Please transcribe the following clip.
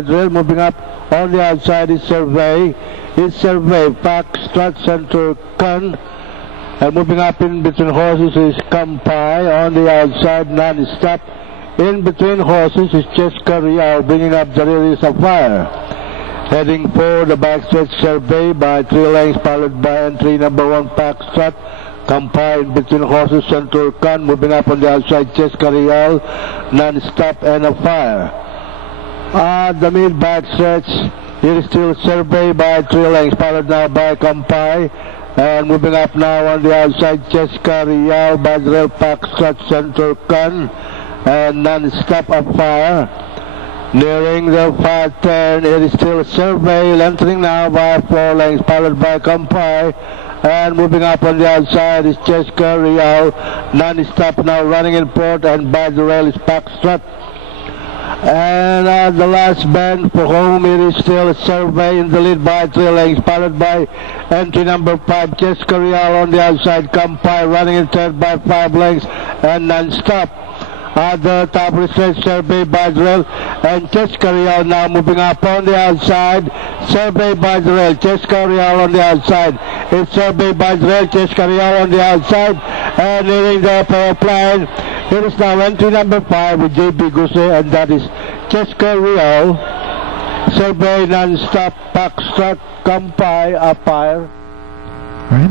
Drill moving up on the outside is Survey. Pack, Strut, Center, Kun. And moving up in between horses is Kampai. On the outside, non-stop. In between horses is Cheska Rial. Bringing up the rear is Sapphire. Heading for the backstretch, Survey by 3 lengths, followed by entry number 1, Pack, Strut. Kampai in between horses, Center, Kun. Moving up on the outside, Cheska Rial. Non-stop and a fire. The mid back stretch, here is still Survey by 3 lengths, followed now by Kampai. And moving up now on the outside, Cheska Rial by the rail, Pack, Strut, Center, Kun. And non-stop up fire. Nearing the far turn, it is still Survey, entering now by 4 lengths, followed by Kampai. And moving up on the outside is Cheska Rial. Non-stop now running in port, and by the rail is Pack, Strut. And the last bend for home, it is still Survey in the lead by 3 lengths, followed by entry number 5, Cheska Rial on the outside, Kampai running in third by 5 lengths, and non-stop. At the top of the stretch, Survey by the rail, and Cheska Rial now moving up on the outside. Survey by the rail, Cheska Rial on the outside. It's Survey by the rail, Cheska Rial on the outside, and nearing the power line. Here is now entry number 5 with J.B. Guse, and that is Cheska Rial. Survey non-stop, Pack, Strut, Kampai, Apire. All right.